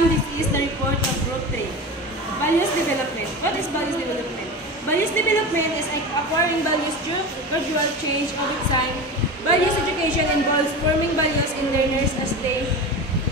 exam, this is the report of Group 3. Values development. What is values development? Values development is acquiring values through gradual change over time. Values education involves forming values in learners as they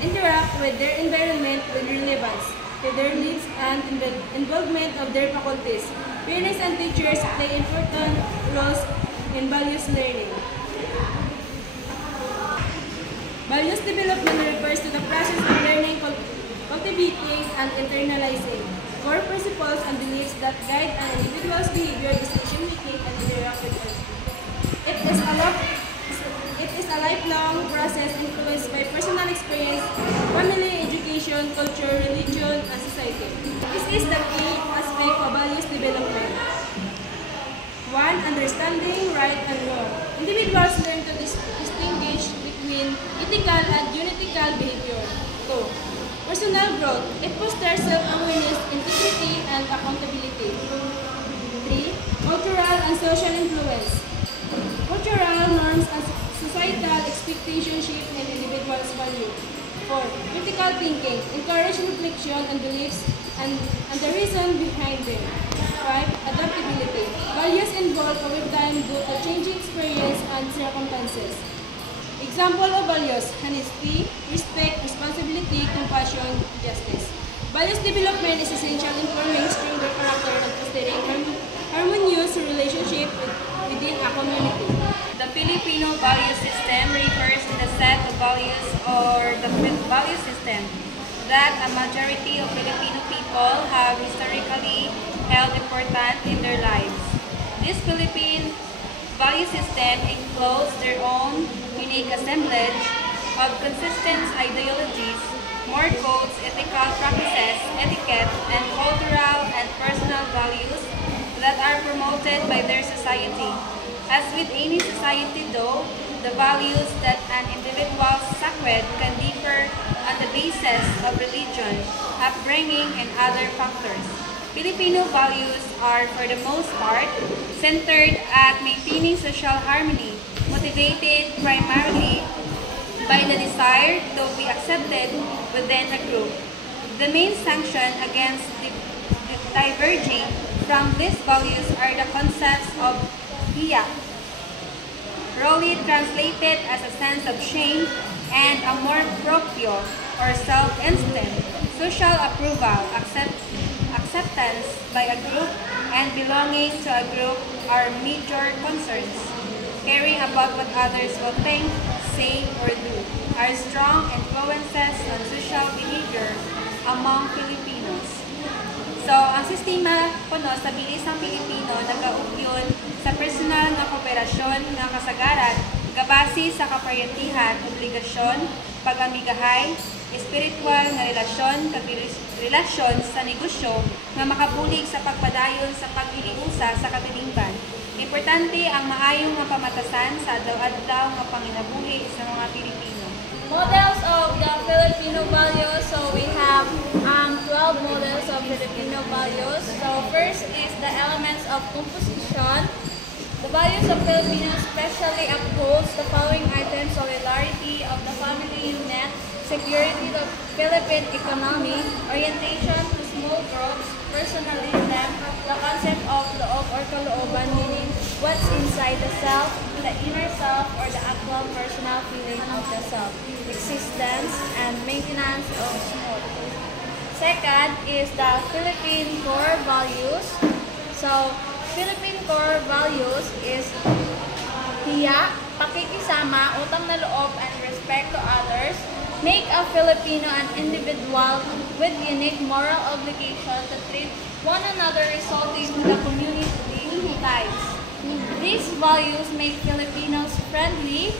interact with their environment with relevance to their needs and in the involvement of their faculties. Parents and teachers play important roles in values learning. Values development refers to the process of learning, cultivating, and internalizing core principles and beliefs that guide an individual's behavior, decision-making, and interact with others. It is a lifelong process influenced by personal experience, family, education, culture, religion, and society. This is the key aspect of values development. 1. Understanding right and wrong. Individuals learn to distinguish between ethical and unethical behavior. 2. Personal growth. It fosters self-awareness, integrity, and accountability. 3. Cultural and social influence. Cultural norms and societal expectations shape an individual's value. 4. Critical thinking. Encourage reflection and beliefs and the reason behind them. 5. Adaptability. Values evolve over time due to changing experience and circumstances. Example of values: honesty, respect, responsibility, compassion, justice. Values development is essential in forming stronger character and fostering harmonious relationship within a community. The Filipino value system refers to the set of values or the value system that a majority of Filipino people have historically held important in their lives. This Philippine value system includes their own unique assemblage of consistent ideologies, moral codes, ethical practices, etiquette, and cultural and personal values that are promoted by their society. As with any society though, the values that an individual sacred can differ on the basis of religion, upbringing, and other factors. Filipino values are, for the most part, centered at maintaining social harmony, motivated primarily by the desire to be accepted within a group. The main sanction against diverging from these values are the concepts of hiya, roughly translated as a sense of shame, and amor proprio or self-instinct, social approval, acceptance by a group, and belonging to a group are major concerns. Caring about what others will think, say, or do are strong influences on social behavior among Filipinos. So, ang sistema kuno sa bilis ng Pilipino nagaugyon sa personal nga kooperasyon nga kasagaran gabase sa kaparetihan, obligasyon, pagamigahay, espiritual nga relasyon kag relasyon sa negosyo nga makabulig sa pagpadayon sa paghiliusa sa katilingban. Importante ang maayong nga pamatasan sa adlaw-adlaw nga panginabuhi sa mga Pilipino. Models of the Filipino values. So we have 12 models of Filipino values. So first is the elements of composition. The values of Filipinos especially upholds the following items: solidarity of the family unit, security of Philippine economy, orientation to small groups, personalism, the concept of loob or kalooban, meaning what's inside the self, the inner self, or the actual personal feeling of the self, existence, and maintenance of small. Second is the Philippine core values. So, Philippine core values is hiya, pakikisama, utang na loob, and respect to others, make a Filipino an individual with unique moral obligation to treat one another, resulting to the community ties. These values make Filipinos friendly,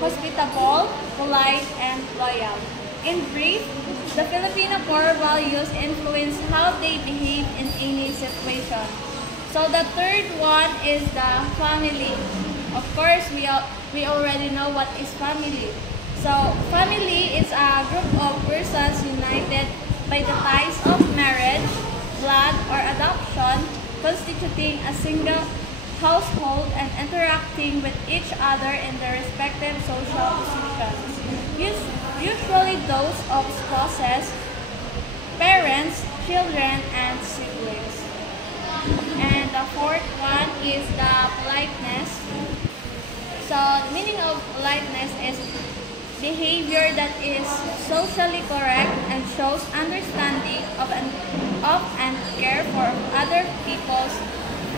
hospitable, polite, and loyal. In brief, the Filipino core values influence how they behave in any situation. So the third one is the family. Of course, we already know what is family. So family is a group of persons united by the ties of marriage, blood, or adoption, constituting a single household and interacting with each other in their respective social positions. Usually those of spouses parents, children, and siblings. And the fourth one is the politeness. So the meaning of politeness is behavior that is socially correct and shows understanding of and care for other people's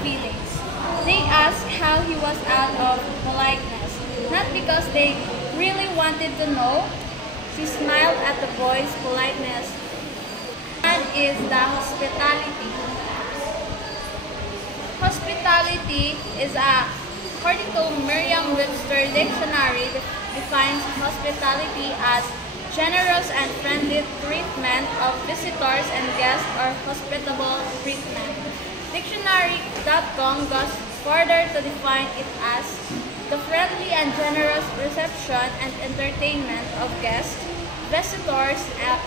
feelings. They asked how he was out of politeness, not because they really wanted to know. She smiled at the boy's politeness. And is the hospitality. Hospitality is according to Merriam-Webster dictionary, defines hospitality as generous and friendly treatment of visitors and guests or hospitable treatment. Dictionary.com goes further to define it as the friendly and generous reception and entertainment of guests, visitors,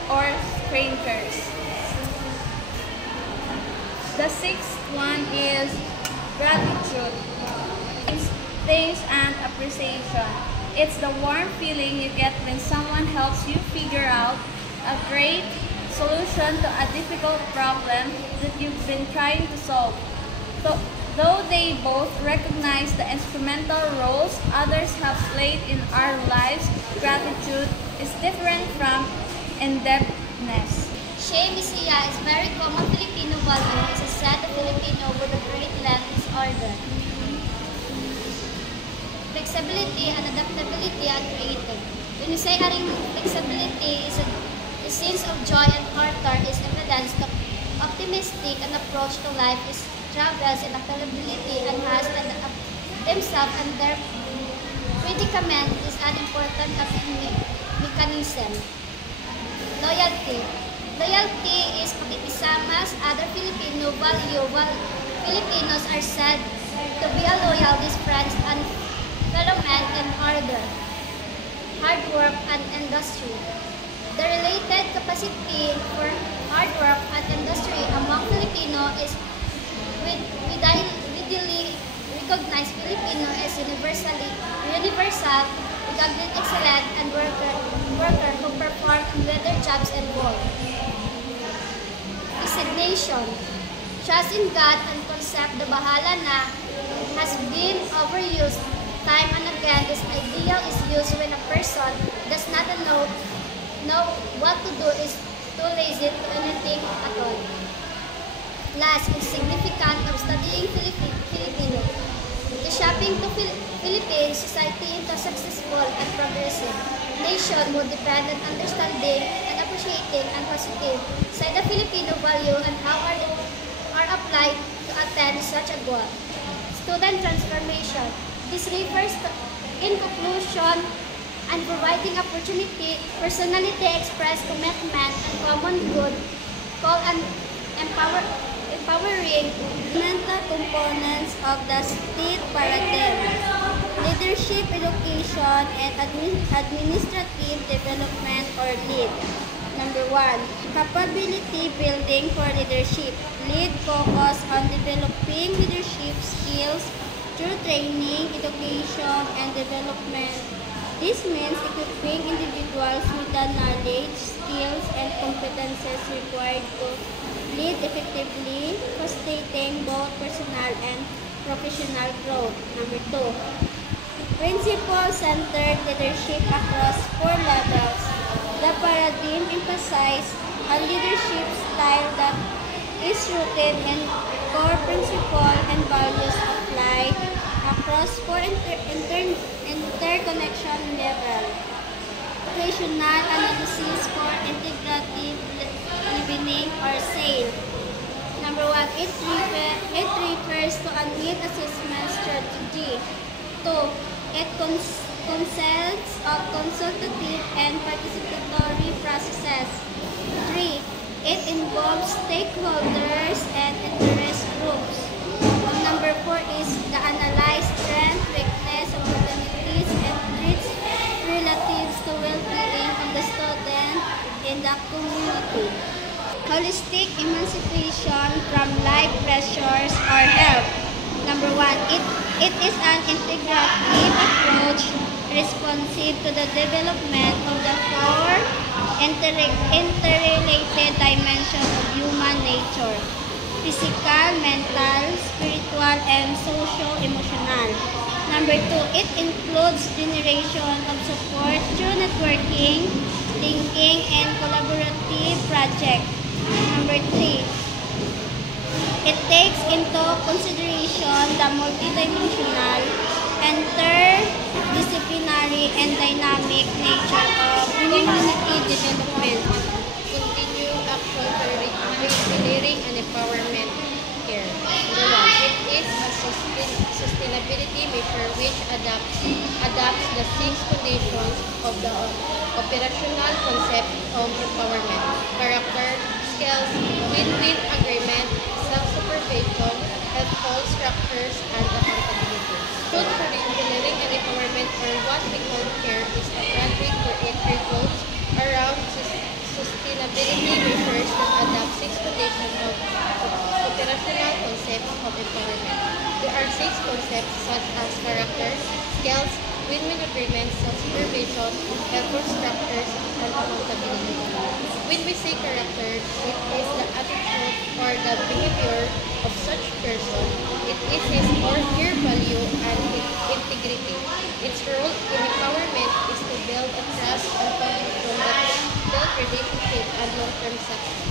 or strangers. The sixth one is gratitude. Thanks and appreciation. It's the warm feeling you get when someone helps you figure out a great solution to a difficult problem that you've been trying to solve. Though they both recognize the instrumental roles others have played in our lives, gratitude is different from indebtedness. Siya Misiya is very common Filipino value. It's a set of Filipino with a great length disorder. Flexibility and adaptability are creative. When you say aring flexibility is a sense of joy and character is evidence that optimistic an approach to life is travels in adaptability and has themselves and their predicament is an important mechanism. Loyalty. Loyalty is pakikisama sa other Filipino value. Filipinos are said to be a loyal with friends and fellow men in order, hard work, and industry. The related capacity for hard work and industry among Filipino is widely recognized. Filipino is universal, regarded excellent, and worker who perform in their jobs and work. Resignation. Trust in God and concept the bahala na has been overused time and again. This ideal is used when a person does not know what to do, is too lazy to do anything at all. Last is significant of studying Filipino. The shaping to Philippine society into successful and progressive nation would depend on understanding and appreciating and positive side the Filipino value and how are applied to attain such a goal. Student transformation. This refers to, in conclusion, and providing opportunity, personality, express commitment, and common good, call and empowering mental components of the state paradigm. Leadership, education, and administrative development or LEAD. Number 1, capability building for leadership. LEAD focus on developing leadership skills through training, education, and development. This means equipping individuals with the knowledge, skills, and competences required to lead effectively, facilitating both personal and professional growth. Number 2, principle-centered leadership across 4 levels. The paradigm emphasizes a leadership style that is rooted in core principles and values applied across 4 interconnection levels. Situational analysis for integrative living or SAIL. Number 1, it refers to a need assessment strategy. 2, it consists of consultative and participatory processes. 3, it involves stakeholders and interest groups. And number 4 is the analyze strength, weakness, opportunities, and threats relative to well-being of the student in the community. Holistic emancipation from life pressures or help. Number 1, it is an integrative approach responsive to the development of the 4 interrelated dimension of human nature: physical, mental, spiritual, and socio-emotional. Number 2, it includes generation of support through networking, thinking, and collaborative projects. Number 3, it takes into consideration the multidimensional, interdisciplinary, and dynamic nature of community development. Continuing action for engineering and empowerment care. Number 1, it is a sustainability measure which adapts the 6 conditions of the operational concept of empowerment: character, skills, win-win agreement, self-supervision, helpful structures, and accountability. Food for engineering and empowerment, or what we call CARE, is a project where it revolves around sustainability measures that adapt 6 conditions of operational concepts of empowerment. There are 6 concepts such as character, skills, win-win agreements, self-supervision, helpful structures, and accountability. When we say character, it is the attitude or the behavior of such person. It is his or her value and integrity. Its role in empowerment is to build a trust and foundation that build relationship and long-term success.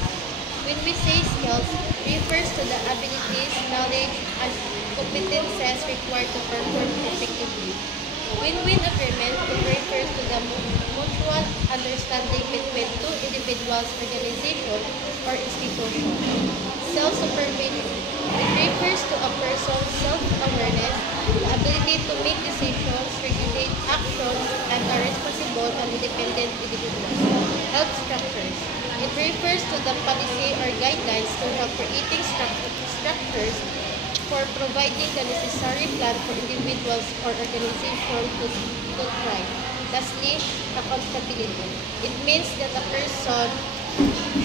When we say skills, it refers to the abilities, knowledge, and competences required to perform effectively. Win-win agreement, it refers to the mutual understanding between 2 individuals, organizations, or institutions. Self-supervision, it refers to a person's self-awareness, the ability to make decisions, regulate actions, and are responsible and independent individuals. Help structures, it refers to the policy or guidelines to help creating structures for providing the necessary plan for individuals or organizations to thrive. Lastly, accountability. It means that a person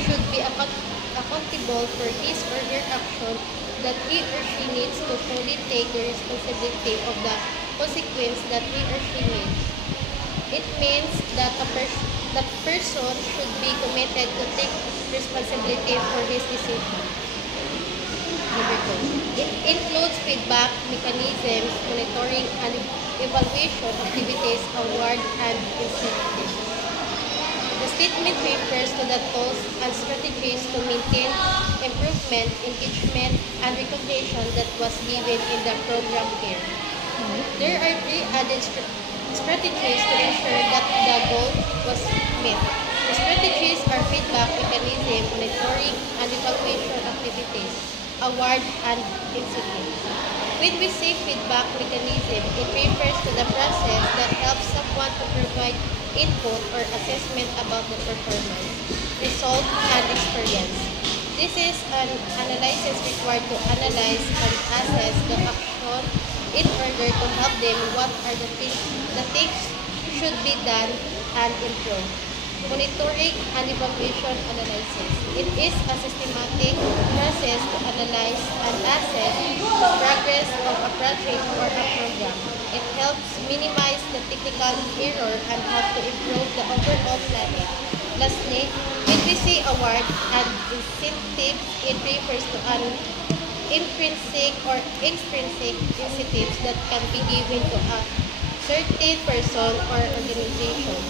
should be accountable for his or her action, that he or she needs to fully take the responsibility of the consequence that he or she made. It means that the person should be committed to take responsibility for his decision. Number 2, it includes feedback mechanisms, monitoring and evaluation activities, award, and incentives. The statement refers to the tools and strategies to maintain improvement, engagement, and recognition that was given in the program CARE. There are 3 added strategies to ensure that the goal was met. The strategies are feedback mechanism, monitoring and evaluation activities, award, and incentives. When we say feedback mechanism, it refers to the process that helps someone to provide input or assessment about the performance, result, and experience. This is an analysis required to analyze and assess the action in order to help them what are the things should be done and improved. Monitoring and evaluation analysis. It is a systematic process to analyze and assess the progress of a project or a program. It helps minimize the technical error and help to improve the overall planning. Lastly, when we say award and incentive, it refers to an intrinsic or extrinsic incentives that can be given to a certain person or organization.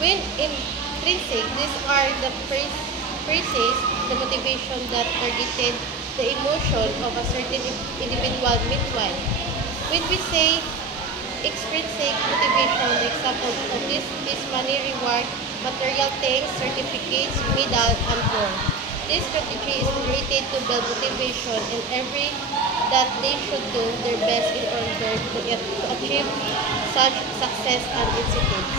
When intrinsic, these are the phrases, the motivation that targeted the emotion of a certain individual. Meanwhile, when we say extrinsic motivation, the example of this is money, reward, material things, certificates, medal, and more. This strategy is created to build motivation in every that they should do their best in order to achieve such success and incentives.